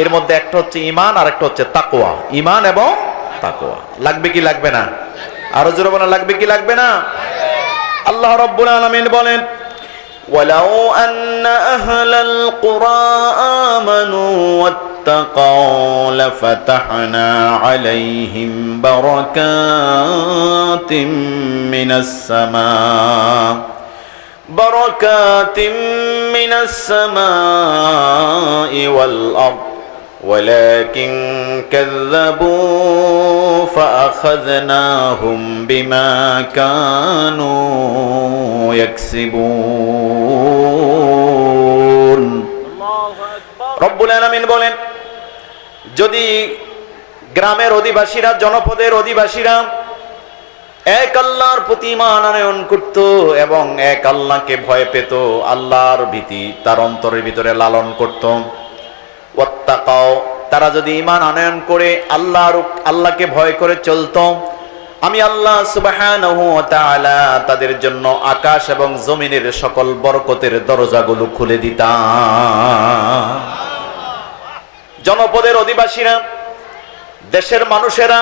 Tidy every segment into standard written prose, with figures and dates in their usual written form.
এর মধ্যে একটা হচ্ছে ঈমান আর একটা হচ্ছে তাকওয়া। ঈমান এবং তাকওয়া লাগবে কি লাগবে না? আরো জোরে বলেন, লাগবে কি লাগবে না? আল্লাহ রাব্বুল আলামিন বলেন, ওয়ালাউ আন্না আহলাল কুরা আমানু ওয়াত্তাকাউ লাফাতাহনা আলাইহিম বারাকাতিম মিনাস সামাই ওয়াল আরদ ولكن كذبوا فأخذناهم بما كانوا يكسبون রব্বুল আলামিন বলেন, যদি গ্রামের অধিবাসীরা, জনপদের অধিবাসীরা এক আল্লাহর প্রতি ঈমান আনয়ন করত এবং এক আল্লাহকে ভয় পেত, আল্লাহর ভীতি তার অন্তরের ভিতরে লালন করত, ওয়াত্তাকাও তারা যদি ঈমান আনয়ন করে আল্লাহকে ভয় করে চলতো, আমি আল্লাহ সুবহানাহু ওয়া তাআলা তাদের জন্য আকাশ এবং জমিনের সকল বরকতের দরজাগুলো খুলে দিতাম। জনপদের অধিবাসীরা, দেশের মানুষেরা,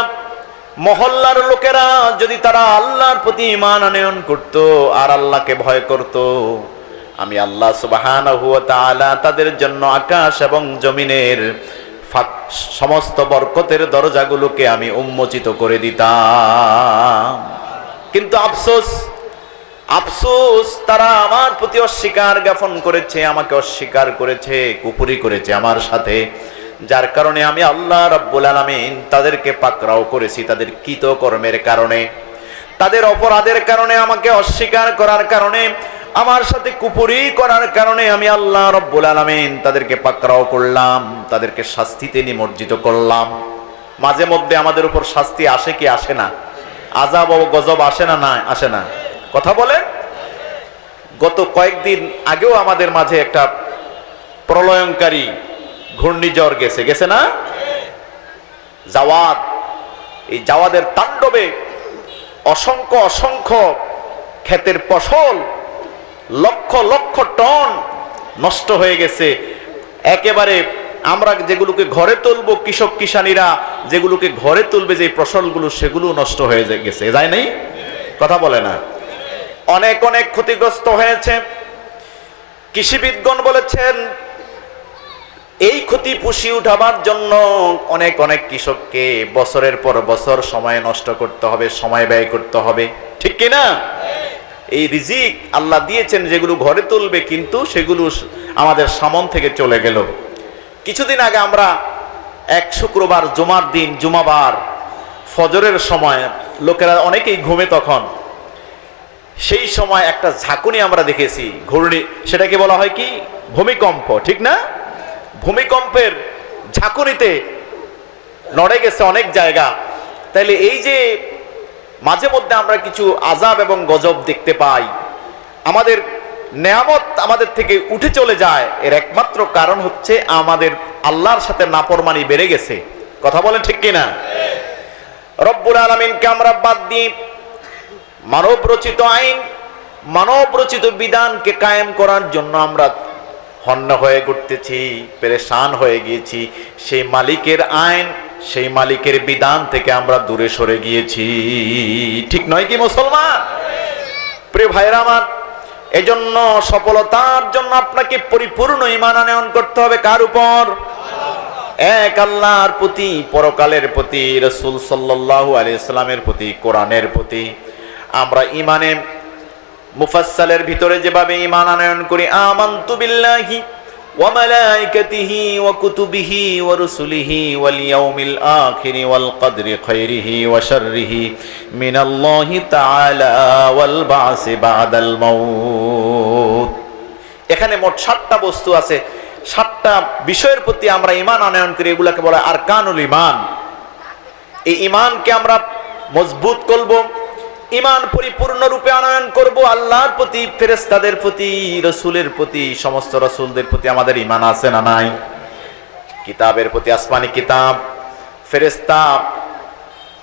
মহল্লার লোকেরা যদি তারা আল্লাহর প্রতি ঈমান আনয়ন করত আর আল্লাহকে ভয় করত, আমি আল্লাহ সুবহানাহু ওয়া তাআলা তাদের জন্য আকাশ এবং জমিনের সমস্ত বরকতের দরজাগুলোকে আমি উন্মোচিত করে দিতাম। কিন্তু আফসোস তারা আমার প্রতি অস্বীকার জ্ঞাপন করেছে, আমাকে অস্বীকার করেছে, কুফরি করেছে আমার সাথে, যার কারণে আমি আল্লাহ রাব্বুল আলামিন তাদেরকে পাকড়াও করেছি তাদের কৃতকর্মের কারণে, তাদের অপরাধের কারণে, আমাকে অস্বীকার করার কারণে, আমার সাথে কুফরি করার কারণে আমি আল্লাহ রাব্বুল আলামিন তাদেরকে পাকড়াও করলাম, তাদেরকে শাস্তিতে নিমজ্জিত করলাম। মাঝে মধ্যে আমাদের উপর শাস্তি আসে কি আসে না? আযাব ও গজব আসে না? না আসে না? কথা বলেন। গত কয়েকদিন আগেও আমাদের মাঝে একটা প্রলয়ঙ্কারী ঘূর্ণিঝড় গেছে না? জাওয়াদ। এই জাওয়াদের তাণ্ডবে অসংখ্য ক্ষেতের ফসল লক্ষ লক্ষ টন নষ্ট হয়ে গেছে। একেবারে আমরা যেগুলোকে ঘরে তুলবো, কৃষক কিষানীরা যেগুলোকে ঘরে তুলবে যে ফসলগুলো, সেগুলো নষ্ট হয়ে গেছে, যায় নাই? কথা বলে না? অনেক ক্ষতিগ্রস্ত হয়েছে। কৃষিবিদগণ বলেছেন এই ক্ষতি পুষিয়ে উঠাবার জন্য অনেক কৃষককে বছরের পর বছর সময় নষ্ট করতে হবে, সময় ব্যয় করতে হবে, ঠিক কিনা? এই রিজিক আল্লাহ দিয়েছেন যেগুলো ঘরে তুলবে, কিন্তু সেগুলো আমাদের সামন থেকে চলে গেল। কিছুদিন আগে আমরা এক শুক্রবার, জুমার দিন, জুমাবার ফজরের সময় লোকেরা অনেকেই ঘুমে, তখন সেই সময় একটা ঝাঁকুনি আমরা দেখেছি, ঘূর্ণি, সেটাকে বলা হয় কি? ভূমিকম্প, ঠিক না? ভূমিকম্পের ঝাঁকুনিতে নড়ে গেছে অনেক জায়গা। তাইলে এই যে মাঝে মধ্যে আমরা কিছু আযাব এবং গজব দেখতে পাই, আমাদের নেয়ামত আমাদের থেকে উঠে চলে যায়, এর একমাত্র কারণ হচ্ছে আমাদের আল্লাহর সাথে নাফরমানি বেড়ে গেছে। কথা বলেন ঠিক কিনা? রব্বুল আলামিনকে আমরা বাদ দিয়ে মানব রচিত আইন, মানব রচিত বিধানকে কায়েম করার জন্য আমরা হন্য হয়ে ঘুরতেছি, পেরেশান হয়ে গিয়েছি। সেই মালিকের আইন, সেই মালিকের বিধান থেকে আমরা দূরে সরে গিয়েছি, ঠিক নয় কি মুসলমান? প্রিয় ভাইরা আমার, এজন্য সফলতার জন্য আপনাকে পরিপূর্ণ ঈমান আনয়ন করতে হবে। কার উপর? এক আল্লাহর প্রতি, পরকালের প্রতি, রাসূল সাল্লাল্লাহু আলাইহি ওয়াসাল্লামের প্রতি, কোরআনের প্রতি। আমরা ঈমানে মুফাসসালের ভিতরে যেভাবে ঈমান আনয়ন করি, আমানতু বিল্লাহি ওয়া মালাইকাতিহি ওয়া কুতুবিহি ওয়া রুসুলিহি ওয়াল ইয়াউমিল আখিরি ওয়াল কদরি খাইরিহি ওয়া শাররিহি মিনাল্লাহি তাআলা ওয়াল বাসি বাদাল মাউত। এখানে মোট 7টা বস্তু আছে, 7টা বিষয়ের প্রতি আমরা ঈমান আনয়ন করি, এগুলাকে বলা হয় আরকানুল ঈমান। এই ঈমানকে আমরা মজবুত করব, ঈমান পরিপূর্ণ রূপে আনয়ন করব। আল্লাহর প্রতি, ফেরেশতাদের প্রতি, রাসূলের প্রতি, সমস্ত রাসূলদের প্রতি আমাদের ঈমান আছে না নাই? কিতাবের প্রতি, আসমানি কিতাব, ফেরেশতা,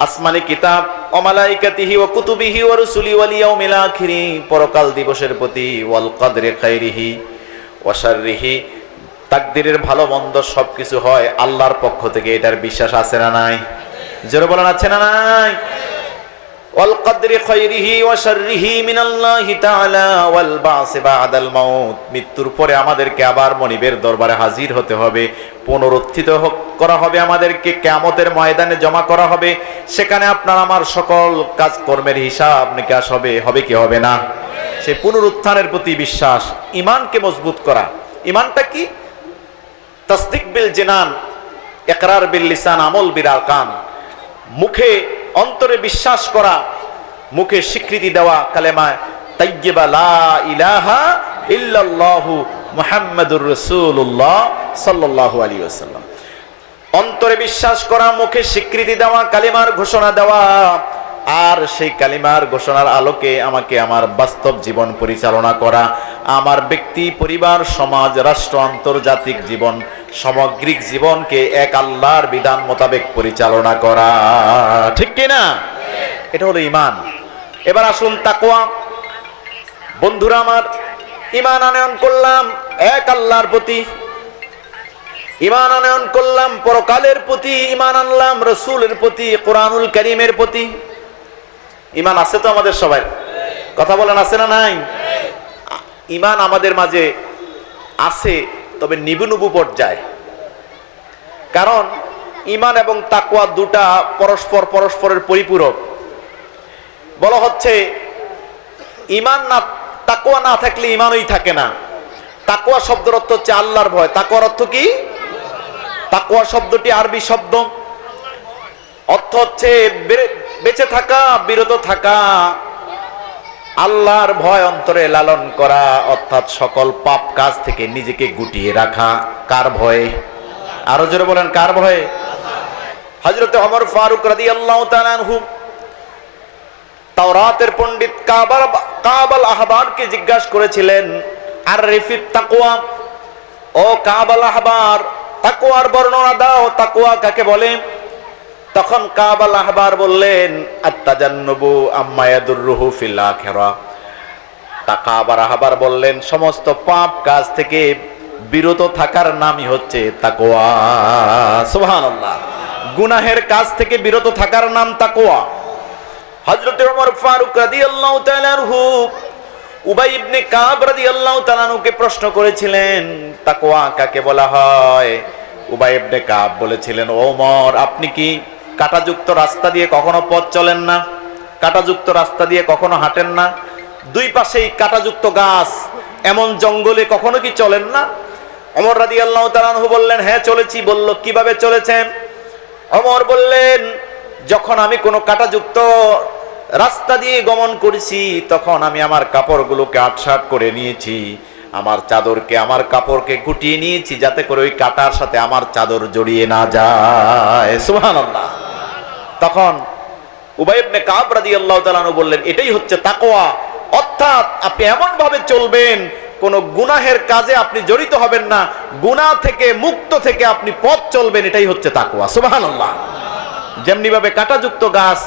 আসমানি কিতাব, ওয়া মালাইকাতিহি ওয়া কুতুবিহি ওয়া রুসুলি ওয়াল ইয়াউমিল আখিরি, পরকাল দিবসের প্রতি, ওয়াল কদরি খাইরিহি ওয়া শাররিহি, তাকদীরের ভালো মন্দ সবকিছু হয় আল্লাহর পক্ষ থেকে, এটার বিশ্বাস আছে না নাই? জোরে বলেন আছে না নাই? ওয়াল কদরি খায়রিহি ওয়া শাররিহি মিনাল্লাহি তাআলা ওয়াল বা'স বা'দাল মাউত। মৃত্যুর পরে আমাদেরকে আবার মনিবের দরবারে হাজির হতে হবে, পুনরুত্থিত করা হবে, আমাদেরকে কিয়ামতের ময়দানে জমা করা হবে। সেখানে আপনার আমার সকল কাজকর্মের হিসাব নিকাশ হবে, হবে কি হবে না? সেই পুনরুত্থানের প্রতি বিশ্বাস, ঈমানকে মজবুত করা। ঈমানটা কি? তাসদিক বিল জিনান, ইকরার বিল লিসান, আমল বিল আরকান। মুখে অন্তরে বিশ্বাস করা, মুখে স্বীকৃতি দেওয়া কালেমা তাইয়্যিবা লা ইলাহা ইল্লাল্লাহু মুহাম্মাদুর রাসূলুল্লাহ সাল্লাল্লাহু আলাইহি ওয়াসাল্লাম। অন্তরে বিশ্বাস করা, মুখে স্বীকৃতি দেওয়া, কালিমার ঘোষণা দেওয়া, আর সেই কালিমার ঘোষণার আলোকে আমাকে আমার বাস্তব জীবন পরিচালনা করা, আমার ব্যক্তি, পরিবার, সমাজ, রাষ্ট্র, আন্তর্জাতিক জীবন, সামগ্রিক জীবনকে এক আল্লাহর বিধান মোতাবেক পরিচালনা করা। ঠিক কি না? এটা হলো ঈমান। এবার আসুন তাকওয়া। বন্ধুরা আমার, ঈমান আনয়ন করলাম এক আল্লাহর প্রতি, ঈমান আনয়ন করলাম পরকালের প্রতি, ঈমান আনলাম রাসূলের প্রতি, কোরআনুল কারীমের প্রতি। ঈমান আছে তো আমাদের সবার? কথা বলেন আছে না নাই? ঈমান আমাদের মাঝে আছে, তবে নিবু পর্যায়ে। কারণ ঈমান এবং তাকওয়া দুটা পরস্পরের পরিপূরক। বলা হচ্ছে ঈমান না, তাকওয়া না থাকলে ঈমানই থাকে না। তাকওয়া শব্দের অর্থ হচ্ছে আল্লাহর ভয়। তাকওয়ার অর্থ কি? তাকওয়া শব্দটি আরবি শব্দ, অর্থ হচ্ছে বেঁচে থাকা, বিরত থাকা, আল্লাহর ভয় অন্তরে লালন করা, অর্থাৎ সকল পাপ কাজ থেকে নিজেকে গুটিয়ে রাখা। কার ভয়ে? আরো জোরে বলেন, কার ভয়ে? হযরত ওমর ফারুক রাদিয়াল্লাহু তাআলা আনহু তাওরাতের পণ্ডিত কাবাল আহবারকে জিজ্ঞাসা করেছিলেন, আররিফিত তাকওয়া, ও কাবাল আহবার, তাকওয়ার বর্ণনা দাও, তাকওয়া কাকে বলে? তখন কাবাল আহবার বললেন, আত্তাজান্নুবু আম্মা ইয়াদুররুহু ফিল আখিরাহ। কাবাল আহবার বললেন, সমস্ত পাপ কাজ থেকে বিরত থাকার নামই হচ্ছে তাকওয়া। সুবহানাল্লাহ। গুনাহের কাজ থেকে বিরত থাকার নাম তাকওয়া। হযরত ওমর ফারুক রাদিয়াল্লাহু তাআলা আনহু উবাই ইবনে কাব রাদিয়াল্লাহু তাআলা আনহুকে প্রশ্ন করেছিলেন, তাকওয়া কাকে বলা হয়? উবাই ইবনে কাব বলেছিলেন, ওমর, আপনি কি কাঁটাযুক্ত রাস্তা দিয়ে কখনো পথ চলেন না? কাঁটাযুক্ত রাস্তা দিয়ে কখনো হাঁটেন না? দুই পাশেই কাঁটাযুক্ত গাছ, এমন জঙ্গলে কখনো কি চলেন না? ওমর রাদিয়াল্লাহু তাআলা আনহু বললেন, হ্যাঁ চলেছি। বলল, কিভাবে চলেছেন? ওমর বললেন, যখন আমি কোনো কাঁটাযুক্ত রাস্তা দিয়ে গমন করেছি, তখন আমি আমার কাপড়গুলোকে আটসাট করে নিয়েছি, আমার চাদরকে, আমার কাপড়কে গুটিয়ে নিয়েছি, যাতে করে ওই কাঁটার সাথে আমার চাদর জড়িয়ে না যায়। সুবহানাল্লাহ। তখন উবাই ইবনে কাব রাদিয়াল্লাহু তাআলা আনহু বললেন, এটাই হচ্ছে তাকওয়া। অর্থাৎ আপনি এমন ভাবে চলবেন, কোন গুনাহের কাজে আপনি জড়িত হবেন না, গুনাহ থেকে মুক্ত থেকে আপনি পথ চলবেন, এটাই হচ্ছে তাকওয়া। সুবহানাল্লাহ। যেমনি ভাবে কাঁটাযুক্ত গাছ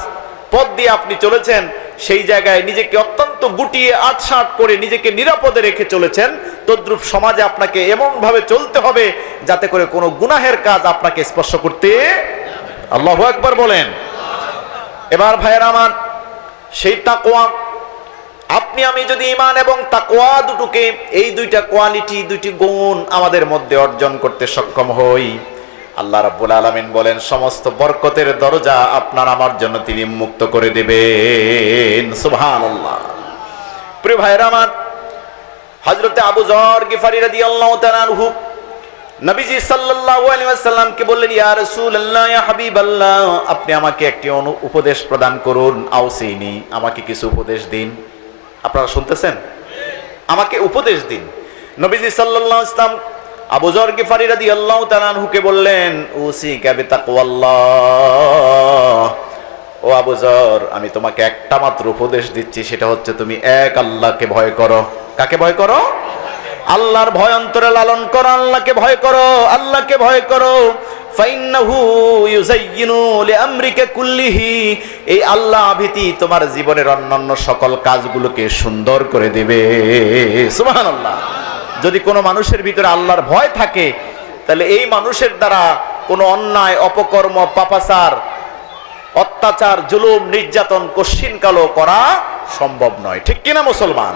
পথ দিয়ে আপনি চলেছেন, সেই জায়গায় নিজেকে অত্যন্ত গুটিয়ে আটসাট করে নিজেকে নিরাপদে রেখে চলেছেন, তদ্রূপ সমাজে আপনাকে এমন ভাবে চলতে হবে যাতে করে কোনো গুনাহের কাজ আপনাকে স্পর্শ করতে। আল্লাহু আকবার বলেন। এবার ভাইয়েরা আমার, সেই তাকওয়া, আপনি আমি যদি ঈমান এবং তাকওয়া দুটোকে, এই দুইটা কোয়ালিটি, দুইটি গুণ আমাদের মধ্যে অর্জন করতে সক্ষম হই, আল্লাহ রাব্বুল আলামিন বলেন সমস্ত বরকতের দরজা আপনার আমার জন্য তিনি মুক্ত করে দিবেন। সুবহানাল্লাহ। প্রিয় ভাইরা আমার, হযরতে আবু যর গিফারি রাদিয়াল্লাহু তাআলা আনহু নবীজি সাল্লাল্লাহু আলাইহি ওয়াসাল্লামকে বললেন, ইয়া রাসূলুল্লাহ, ইয়া হাবিবাল্লাহ, আপনি আমাকে একটি উপদেশ প্রদান করুন। আউসিনি, আমাকে কিছু উপদেশ দিন। আপনারা শুনতেছেন? আমাকে উপদেশ দিন। নবীজি সাল্লাল্লাহু আলাইহি ওয়াসাল্লাম আবু যর গিফারি রাদিয়াল্লাহু তাআলা আনহুকে বললেন, উসিকা বিতাকওয়াল্লাহ, ও আবু যর, আমি তোমাকে একটা মাত্র উপদেশ দিচ্ছি, সেটা হচ্ছে তুমি এক আল্লাহকে ভয় করো। কাকে ভয় করো? আল্লাহর ভয় অন্তরে লালন করো, আল্লাহকে ভয় করো, আল্লাহকে ভয় করো। ফাইন্নাহু ইউযায়্যিনু লিআমরিকা কুল্লিহি, এই আল্লাহ ভীতি তোমার জীবনের অন্যান্য সকল কাজগুলোকে সুন্দর করে দিবে। সুবহানাল্লাহ। যদি কোনো মানুষের ভিতরে আল্লাহর ভয় থাকে, তাহলে এই মানুষের দ্বারা কোনো অন্যায়, অপকর্ম, পাপাচার, অত্যাচার, জুলুম, নির্যাতন কশ্চিনকালও করা সম্ভব নয়। ঠিক কিনা মুসলমান?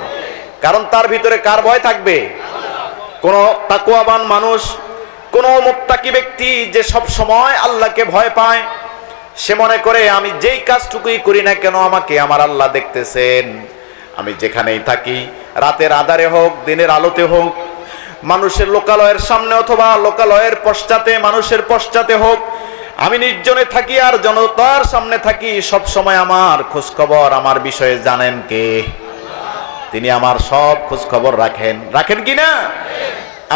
কারণ তার ভিতরে কার ভয় থাকবে? কোন তাকওয়াবান মানুষ, কোন মুত্তাকি ব্যক্তি যে সব সময় আল্লাহকে ভয় পায়, সে মনে করে আমি যেই কাজটুকুই করি না কেন আমাকে আমার আল্লাহ দেখতেছেন। আমি যেখানেই থাকি, রাতের আধারে হোক, দিনের আলোতে হোক, মানুষের লোকালয়ের সামনে অথবা লোকালয়ের পশ্চাতে, মানুষের পশ্চাতে হোক, আমি নির্জনে থাকি আর জনতার সামনে থাকি, সব সময় আমার খোঁজ খবর, আমার বিষয়ে জানেন কে? তিনি আমার সব খোঁজ খবর রাখেন। রাখেন কি না?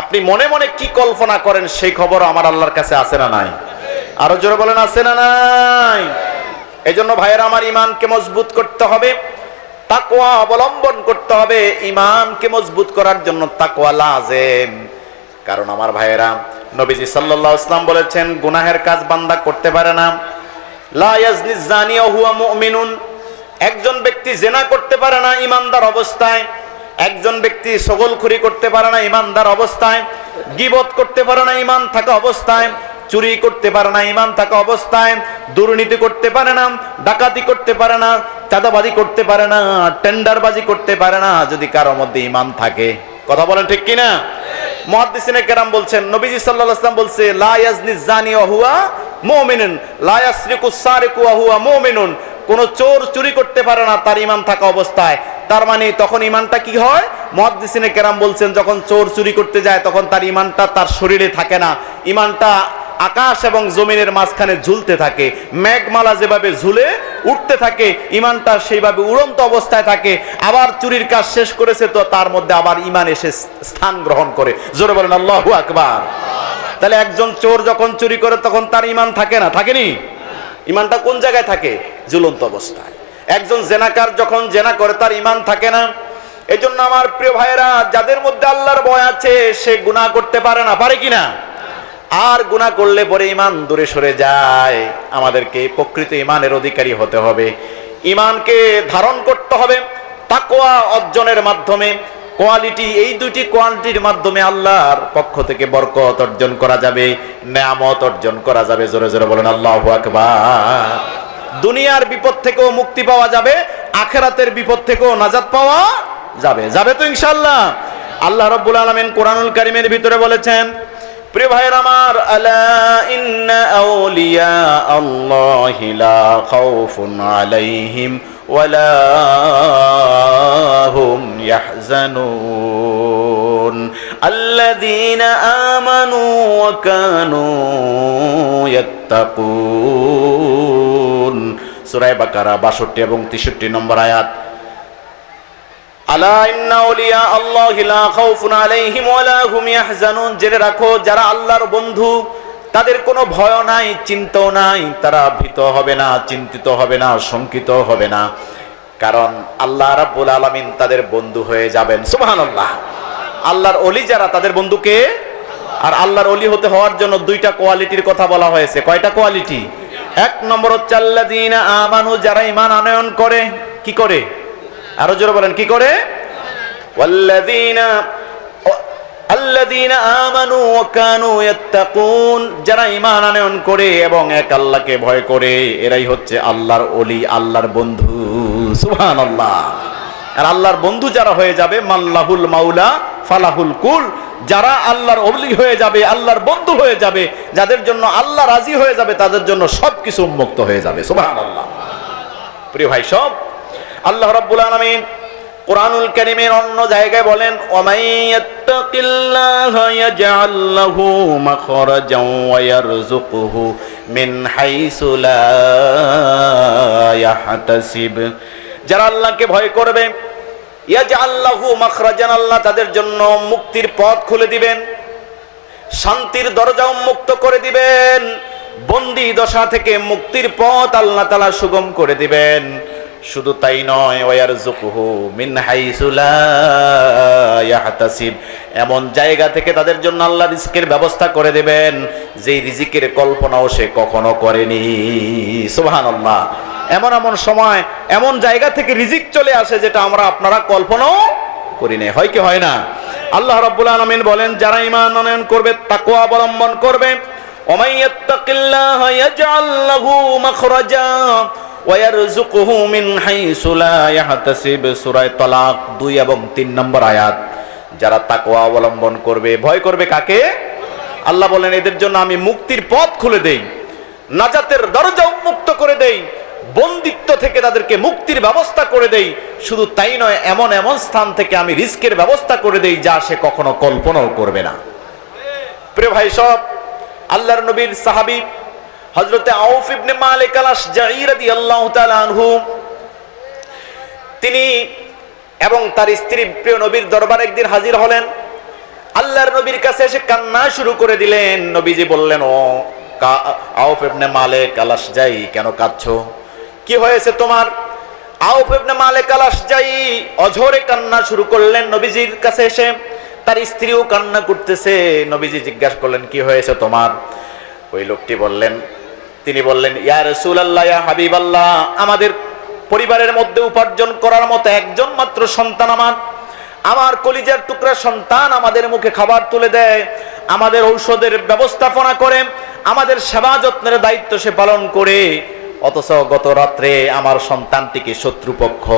আপনি মনে মনে কি কল্পনা করেন সেই খবর আমার আল্লাহর কাছে আছে না নাই? আরো জোরে বলেন, আছে না নাই? এজন্য ভাইয়েরা আমার, ঈমানকে মজবুত করতে হবে, তাকওয়া অবলম্বন করতে হবে। ঈমানকে মজবুত করার জন্য তাকওয়া লাজেম। কারণ আমার ভাইয়েরা, নবীজি সাল্লাল্লাহু আলাইহি ওয়াসাল্লাম বলেছেন, গুনাহের কাজ বান্দা করতে পারে না। লা ইয়াজনি জানি ওয়া হুয়া মুমিনুন, একজন ব্যক্তি জিনা করতে পারে না ঈমানদার অবস্থায়। একজন ব্যক্তি ছগলখুরি করতে পারে না ঈমানদার অবস্থায়। গীবত করতে পারে না ঈমান থাকা অবস্থায়। চুরি করতে পারে না ঈমান থাকা অবস্থায়। দুর্নীতি করতে পারে না, ডাকাতি করতে পারে না, চাঁদাবাজি করতে পারে না, টেন্ডারবাজি করতে পারে না, যদি কারোর মধ্যে ঈমান থাকে। কথা বলেন ঠিক কিনা? মুহাদ্দিসিনে কেরাম বলছেন, নবীজি সাল্লাল্লাহু আলাইহি ওয়াসাল্লাম বলছে, লা ইয়াজনি জানি ওয়া হুয়া মুমিনুন, লা ইয়াসরিকু সারিকু ওয়া হুয়া মুমিনুন। কোন চোর চুরি করতে পারে না তার ঈমান থাকা অবস্থায়। তার মানে তখন ঈমানটা কি হয়? মুহাদ্দিসিনে কেরাম বলছেন, যখন চোর চুরি করতে যায় তখন তার ঈমানটা তার শরীরে থাকে না। ঈমানটা আকাশ এবং জমিনের মাঝখানে ঝুলতে থাকে। মেঘমালা যেভাবে ঝুলে উঠতে থাকে, ঈমানটা সেইভাবে উড়ন্ত অবস্থায় থাকে। আবার চুরির কাজ শেষ করেছে তো তার মধ্যে আবার ঈমান এসে স্থান গ্রহণ করে। জোরে বলেন আল্লাহু আকবার। তাহলে একজন চোর যখন চুরি করে তখন তার ঈমান থাকে না? থাকেনি? ঈমানটা কোন জায়গায় থাকে? ঝুলন্ত অবস্থায়। একজন জেনাকার যখন জেনা করে তার ঈমান থাকে না। এই জন্য আমার প্রিয় ভাইয়েরা, যাদের মধ্যে আল্লাহর ভয় আছে সে গুনাহ করতে পারে না। পারে কিনা? আর গুনাহ করলে পরে ঈমান দূরে সরে যায়। আমাদেরকে প্রকৃত ঈমানের অধিকারী হতে হবে, ঈমানকে ধারণ করতে হবে তাকওয়া অর্জনের মাধ্যমে। কোয়ালিটি, এই দুটি কোয়ালিটির মাধ্যমে আল্লাহর পক্ষ থেকে বরকত অর্জন করা যাবে, নেয়ামত অর্জন করা যাবে। জোরে জোরে বলেন আল্লাহু আকবার। দুনিয়ার বিপদ থেকেও মুক্তি পাওয়া যাবে, আখিরাতের বিপদ থেকেও নাজাত পাওয়া যাবে। যাবে তো ইনশাআল্লাহ? আল্লাহ রাব্বুল আলামিন কোরআনুল কারীমের ভিতরে বলেছেন, প্রিয় ভাইয়ের আমার, আলা ইন্না আউলিয়া আল্লাহি লা খাউফুন আলাইহিম ওয়ালা হুম ইয়াহজানুন আল্লাযীনা আমানু ওয়া কানু ইয়াত্তাকুন। সূরা বাকারা 62 এবং 63 নম্বর আয়াত। আলা ইন্না আউলিয়া আল্লাহি লা খাউফুন আলাইহিম ওয়ালা হুম ইয়াহজানুন, জেনে রাখো যারা আল্লাহর বন্ধু তাদের কোনো ভয় নাই, চিন্তাও নাই, তারা ভীত হবে না, চিন্তিত হবে না, শঙ্কিত হবে না। কারণ আল্লাহ রাব্বুল আলামিন তাদের বন্ধু হয়ে যাবেন। সুবহানাল্লাহ। আল্লাহর ওলি যারা, তাদের বন্ধুকে। আর আল্লাহর ওলি হতে হওয়ার জন্য দুইটা কোয়ালিটির কথা বলা হয়েছে। কয়টা কোয়ালিটি? এক নম্বর হচ্ছে আল্লাযীনা আমানু, যারা ঈমান আনয়ন করে। কি করে? আরো জোরে বলেন, কি করে? আল্লাযীনা আমানু ওয়া কানু ইয়াত্তাকুন, যারা ঈমান আনয়ন করে এবং এক আল্লাহকে ভয় করে, এরাই হচ্ছে আল্লাহর ওলি, আল্লাহর বন্ধু। সুবহানাল্লাহ। আর আল্লাহর বন্ধু যারা হয়ে যাবে, মাল্লাহুল মাওলা ফালাহুল কুল, যারা আল্লাহর ওলি হয়ে যাবে, আল্লাহর বন্ধু হয়ে যাবে, যাদের জন্য আল্লাহ রাজি হয়ে যাবে, তাদের জন্য সবকিছু উন্মুক্ত হয়ে যাবে। সুবহানাল্লাহ। প্রিয় ভাই সব, আল্লাহ রাব্বুল আলামিন কুরআনুল কারীমের অন্য জায়গায় বলেন, ওয়ামাই ইয়াত্তাকিল্লাহা ইয়াজআল লাহু মাখরাজাও ওয়া ইয়ারযুকুহু মিন হাইসু লা ইয়াহতাসিব। যারা আল্লাহকে ভয় করবে, ইয়াজআল লাহু মাখরাজান, আল্লাহ তাদের জন্য মুক্তির পথ খুলে দিবেন, শান্তির দরজা উন্মুক্ত করে দিবেন, বন্দী দশা থেকে মুক্তির পথ আল্লাহ তাআলা সুগম করে দিবেন। শুধু তাই নয়, ওয়ারযুকুহু মিন হাইসু লা ইয়াহতাসিব, এমন জায়গা থেকে তাদের জন্য আল্লাহ রিজিকের ব্যবস্থা করে দেবেন যেই রিজিকের কল্পনাও সে কখনো করেনি। সুবহানাল্লাহ। এমন এমন সময়, এমন জায়গা থেকে রিজিক চলে আসে যেটা আমরা আপনারা কল্পনাও করি না। হয় কি হয় না? আল্লাহ রাব্বুল আলামিন বলেন, যারা ঈমান আনয়ন করবে, তাকওয়া অবলম্বন করবে, ওমাই ইয়াত্তাকিল্লাহা ইয়াজআল লাহু মাখরাজা ওয়া ইয়ারযুকুহু মিন হাইসু লা ইয়াহতাসিব। সূরা তালাক 2 এবং 3 নম্বর আয়াত। যারা তাকওয়া অবলম্বন করবে, ভয় করবে কাকে? আল্লাহ বলেন, এদের জন্য আমি মুক্তির পথ খুলে দেই, নাজাতের দরজা উন্মুক্ত করে দেই, বন্দিত্ব থেকে তাদেরকে মুক্তির ব্যবস্থা করে দেই। শুধু তাই নয়, এমন এমন স্থান থেকে আমি রিস্কের ব্যবস্থা করে দেই যা সে কখনো কল্পনাও করবে না। প্রিয় ভাই সব, আল্লাহর নবীর সাহাবী হযরতে আউফ ইবনে মালিক আল-আশজাঈ রাদিয়াল্লাহু তাআলা আনহু, তিনি এবং তার স্ত্রী প্রিয় নবীর দরবারে একদিন হাজির হলেন। আল্লাহর নবীর কাছে এসে কান্না শুরু করে দিলেন। নবীজি বললেন, ও আউফ ইবনে মালিক আল-আশজাঈ, কেন কাঁদছো? কি হয়েছে তোমার? আউফ ইবনে মালিক আল-আশজাঈ অঝরে কান্না শুরু করলেন নবীজির কাছে এসে। তার স্ত্রীও কান্না করতেছে। নবীজি জিজ্ঞাসা করলেন, কি হয়েছে তোমার? ওই লোকটি বললেন, তিনি বললেন, ইয়া রাসূলুল্লাহ, ইয়া হাবিবাল্লাহ, আমাদের পরিবারের মধ্যে উপার্জন করার মতো একজন মাত্র সন্তান আমার কলিজার টুকরা সন্তান আমাদের মুখে খাবার তুলে দেয়, আমাদের ঔষধের ব্যবস্থাপনা করে, আমাদের সেবা যত্নের দায়িত্ব সে পালন করে। অথচ গত রাত্রে আমার সন্তানটিকে শত্রুপক্ষ,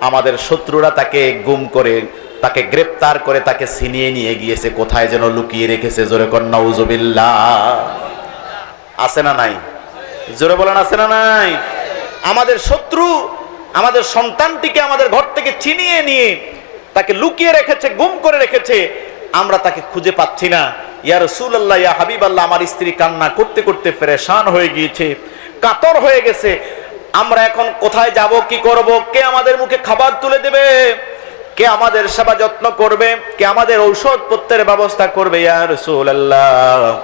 আমাদের শত্রুরা তাকে গুম করে, তাকে গ্রেফতার করে, তাকে ছিনিয়ে নিয়ে গিয়েছে, কোথায় যেন লুকিয়ে রেখেছে। জোরে কর নাউযুবিল্লাহ। আছে না নাই? জোরে বলেন, আছে না নাই? আমাদের শত্রু আমাদের সন্তানটিকে আমাদের ঘর থেকে ছিনিয়ে নিয়ে তাকে লুকিয়ে রেখেছে, গুম করে রেখেছে, আমরা তাকে খুঁজে পাচ্ছি না। ইয়া রাসূলুল্লাহ, ইয়া হাবিবাল্লাহ, আমার স্ত্রী কান্না করতে করতে পেরেশান হয়ে গিয়েছে, কাতর হয়ে গেছে। আমরা এখন কোথায় যাব, কি করব? কে আমাদের মুখে খাবার তুলে দেবে? কে আমাদের সেবা যত্ন করবে? কে আমাদের ঔষধপত্রের ব্যবস্থা করবে? ইয়া রাসূলুল্লাহ।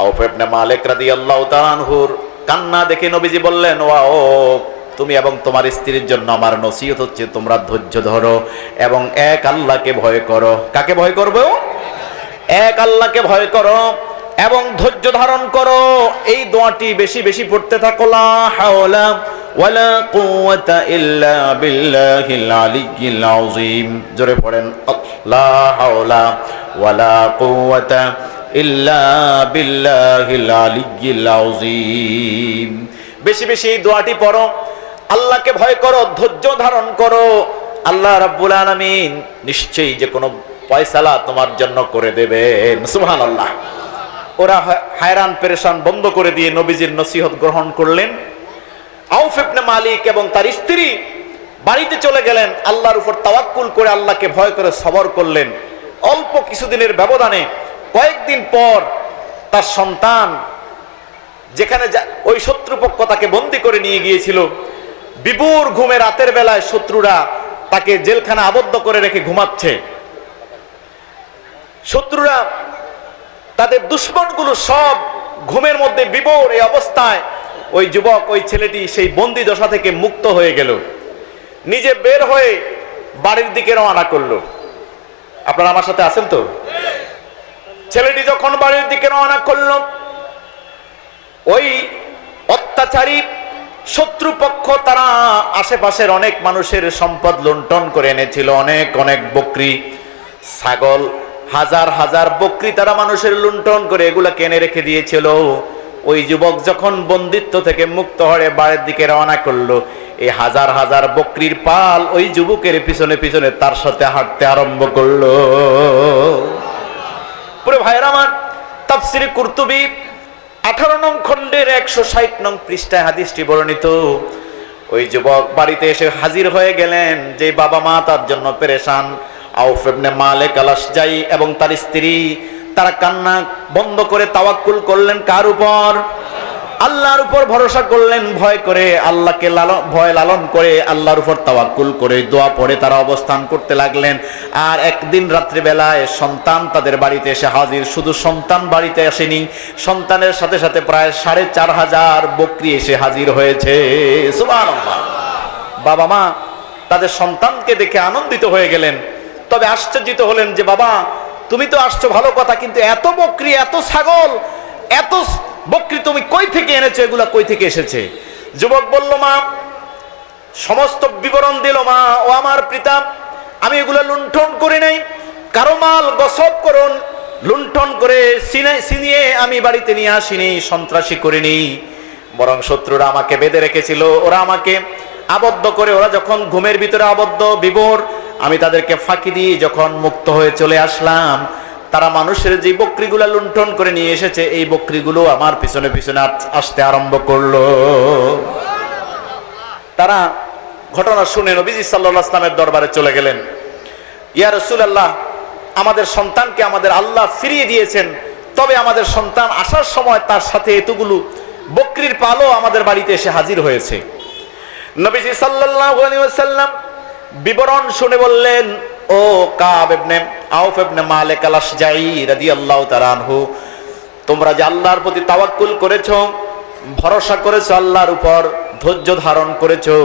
আউফ ইবনে মালিক রাদিয়াল্লাহু তাআলা আনহুর কান্না দেখে নবীজি বললেন, ও তুমি এবং তোমার স্ত্রীর জন্য আমার নসিহত হচ্ছে, তোমরা ধৈর্য ধরো এবং এক আল্লাহকে ভয় করো। কাকে ভয় করবে? এক আল্লাহকে ভয় করো এবং ধৈর্য ধারণ করো। এই দোয়াটি বেশি বেশি পড়তে থাকো। লা হাওলা ওয়ালা কুওয়াতা ইল্লা বিল্লাহিল আলিয়্যিল আযীম। জোরে পড়েন, লা হাওলা ওয়ালা কুওয়াতা ইল্লা বিল্লাহিল আলিয়্যিল আযীম। বেশি বেশি এই দোয়াটি পড়ো, আল্লাহকে ভয় করো, ধৈর্য ধারণ করো। আল্লাহ রাব্বুল আলামিন নিশ্চয়ই যে কোনো ফয়সালা তোমার জন্য করে দেবেন। সুবহানাল্লাহ। ওরা হায়রান পেরেশান বন্ধ করে দিয়ে নবীজির নসিহত গ্রহণ করলেন। আউফ ইবনে মালিক এবং তার স্ত্রী বাড়িতে চলে গেলেন, আল্লাহর উপর তাওয়াক্কুল করে, আল্লাহকে ভয় করে সবর করলেন। অল্প কিছুদিনের ব্যবধানে কয়েকদিন পর তার সন্তান, যেখানে ওই শত্রুপক্ষ তাকে বন্দী করে নিয়ে গিয়েছিল, বিপুর ঘুমে রাতের বেলায় শত্রুরা তাকে জেলখানা আবদ্ধ করে রেখে ঘুমাচ্ছে। শত্রুরা, তাদের দুশমনগুলো সব ঘুমের মধ্যে বিভোর। এই অবস্থায় ওই যুবক, ওই ছেলেটি সেই বন্দী দশা থেকে মুক্ত হয়ে গেল, নিজে বের হয়ে বাড়ির দিকে রওনা করলো। আপনারা আমার সাথে আছেন তো? ছেলেটি যখন বাড়ির দিকে রওনা করলো, ওই অত্যাচারী শত্রুপক্ষ তারা আশেপাশের অনেক মানুষের সম্পদ লুণ্ঠন করে এনেছিল। অনেক অনেক বকরি, ছাগল, হাজার হাজার বকরি তারা মানুষের লুণ্ঠন করে এগুলা কিনে রেখে দিয়েছিল। ওই যুবক যখন বন্দিত্ব থেকে মুক্ত হয়ে বাড়ির দিকে রওনা করলো, এই হাজার হাজার বকরির পাল ওই যুবকের পিছনে পিছনে তার সাথে হাঁটতে আরম্ভ করলো। পুরো ভাইয়ের আমার, তাফসীরে কুরতুবী 18 নং খণ্ডের 160 নং পৃষ্ঠায় হাদিসটি বর্ণিত। ওই যুবক বাড়িতে এসে হাজির হয়ে গেলেন। যে বাবা মা তার জন্য পেরেশান, আউফ ইবনে মালিক আল-আশজাঈ এবং তার স্ত্রী, তারা কান্না বন্ধ করে তাওয়াক্কুল করলেন কার উপর? আল্লাহর উপর ভরসা করলেন। ভয় করে আল্লাহকে ভয় লালন করে আল্লাহর উপর তাওয়াক্কুল করে দোয়া পড়ে তারা অবস্থান করতে লাগলেন। আর একদিন রাত্রিবেলায় সন্তান তাদের বাড়িতে এসে হাজির। শুধু সন্তান বাড়িতে আসেনি, সন্তানের সাথে সাথে প্রায় 4500 বকরি এসে হাজির হয়েছে। সুবহানাল্লাহ। বাবা মা তাদের সন্তানকে দেখে আনন্দিত হয়ে গেলেন, তবে আশ্চর্যিত হলেন যে, বাবা তুমি তো আসছো ভালো কথা, কিন্তু এত বকরি, এত ছাগল, এত বকরি তুমি কই থেকে এনেছো? এগুলা কই থেকে এসেছে? যুবক বলল, মা, সমস্ত বিবরণ দিল। মা, ও আমার পিতা, আমি এগুলা লুণ্ঠন করি নাই, কারো মাল গসব করুন, লুণ্ঠন করে ছিনিয়ে আমি বাড়িতে নিয়ে আসিনি, সন্ত্রাসী করিনি, বরং শত্রুরা আমাকে বেঁধে রেখেছিল, ওরা আমাকে আবদ্ধ করে, ওরা যখন ঘুমের ভিতরে আবদ্ধ বিভোর, আমি তাদেরকে ফাঁকি দিয়ে যখন মুক্ত হয়ে চলে আসলাম, তারা মানুষের যে বকরিগুলা লুণ্ঠন করে নিয়ে এসেছে, এই বকরিগুলো আমার পিছনে পিছনে আসতে আরম্ভ করলো। তারা ঘটনা শুনে নবীজি সাল্লাল্লাহু আলাইহি ওয়াসাল্লামের দরবারে চলে গেলেন। ইয়া রাসূলুল্লাহ, আমাদের সন্তানকে আমাদের আল্লাহ ফিরিয়ে দিয়েছেন, তবে আমাদের সন্তান আসার সময় তার সাথে এতগুলো বকরির পালও আমাদের বাড়িতে এসে হাজির হয়েছে। নবীজি সাল্লাল্লাহু আলাইহি ওয়াসাল্লাম বিবরণ শুনে বললেন, ও কাব ইবনে আউফ ইবনে মালিক আল-আশজাঈ রাদিয়াল্লাহু তাআলা আনহু, তোমরা যে আল্লাহর প্রতি তাওয়াক্কুল করেছো, ভরসা করেছো আল্লাহর উপর, ধৈর্য ধারণ করেছো,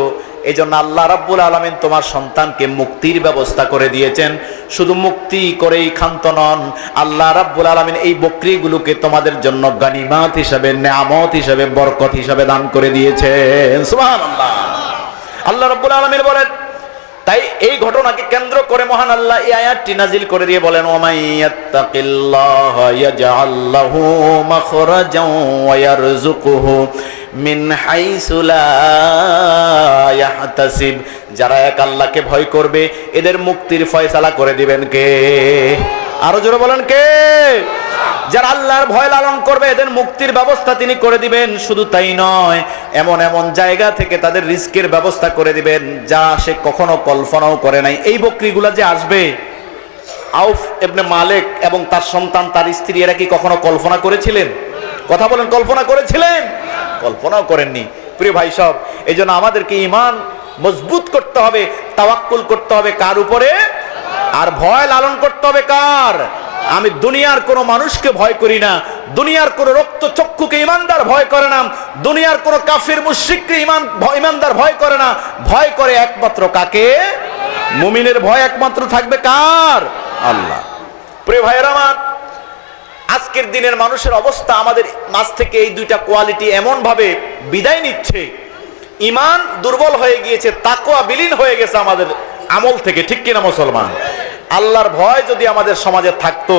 এজন্য আল্লাহ রাব্বুল আলামিন তোমার সন্তানকে মুক্তির ব্যবস্থা করে দিয়েছেন। শুধু মুক্তি করেই ক্ষান্ত নন, আল্লাহ রাব্বুল আলামিন এই বকরিগুলোকে তোমাদের জন্য গনিমত হিসাবে, নিয়ামত হিসাবে, বরকত হিসাবে দান করে দিয়েছেন। সুবহানাল্লাহ। আল্লাহ রাব্বুল আলামিন বলেন, তাই এই ঘটনাকে কেন্দ্র করে মহান আল্লাহ এই আয়াতটি নাজিল করে দিয়ে বলেন, ওমাইয়াত্তাকিল্লাহা ইয়াজআল লাহু মাখরাজাও ওয়া ইয়ারযুকুহু মিন হাইসু লা ইয়াহতাসিব। যারা এক আল্লাহকে ভয় করবে, এদের মুক্তির ফয়সালা করে দিবেন কে? আরো জোরে বলেন কে? যারা আল্লাহর ভয় লালন করবে, এদের মুক্তির ব্যবস্থা তিনি করে দিবেন। শুধু তাই নয়, এমন এমন জায়গা থেকে তাদের রিস্কের ব্যবস্থা করে দিবেন যা সে কখনো কল্পনাও করে নাই। এই বকরিগুলা যে আসবে, আউফ ইবনে মালিক এবং তার সন্তান, তার স্ত্রী, এরা কি কখনো কল্পনা করেছিলেন? কথা বলেন, কল্পনা করেছিলেন? কল্পনাও করেননি। প্রিয় ভাই সব, এই জন্য আমাদেরকে ঈমান মজবুত করতে হবে, তাওয়াক্কুল করতে হবে কার উপরে? আর ভয় লালন করতে হবে কার? আমি দুনিয়ার কোনো মানুষকে ভয় করি না, দুনিয়ার কোনো রক্ত চক্ষুকে ইমানদার ভয় করে না, দুনিয়ার কোনো কাফির মুশরিককে ইমানদার ভয় করে না। ভয় করে একমাত্র কাকে? মুমিনের ভয় একমাত্র থাকবে কার? আল্লাহ। প্রিয় ভাইয়েরা আমার, আজকের দিনের মানুষের অবস্থা, আমাদের মাঝ থেকে এই দুইটা কোয়ালিটি এমন ভাবে বিদায় নিচ্ছে, ঈমান দুর্বল হয়ে গিয়েছে, তাকওয়া বিলীন হয়ে গেছে আমাদের আমল থেকে। ঠিক কিনা মুসলমান? আল্লাহর ভয় যদি আমাদের সমাজে থাকতো,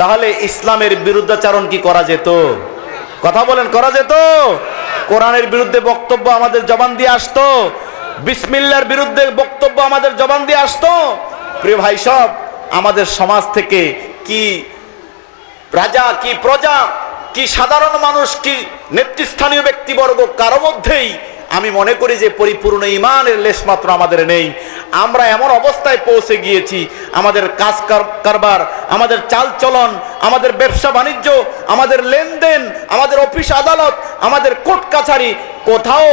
তাহলে ইসলামের বিরুদ্ধাচারণ কি করা যেত? কথা বলেন, করা যেত? কোরআনের বিরুদ্ধে বক্তব্য আমাদের জবান দিয়ে আসতো, বিসমিল্লাহর বিরুদ্ধে বক্তব্য আমাদের জবান দিয়ে আসতো। প্রিয় ভাই সব, আমাদের সমাজ থেকে কি রাজা, কি প্রজা, কি সাধারণ মানুষ, কি নেতৃস্থানীয় ব্যক্তিবর্গ, কারো মধ্যেই আমি মনে করি যে পরিপূর্ণ ঈমানের লেশমাত্র আমাদের নেই। আমরা এমন অবস্থায় পৌঁছে গিয়েছি, আমাদের কাজ কারবার, আমাদের চালচলন, আমাদের ব্যবসা বাণিজ্য, আমাদের লেনদেন, আমাদের অফিস আদালত, আমাদের কোর্ট কাছারি, কোথাও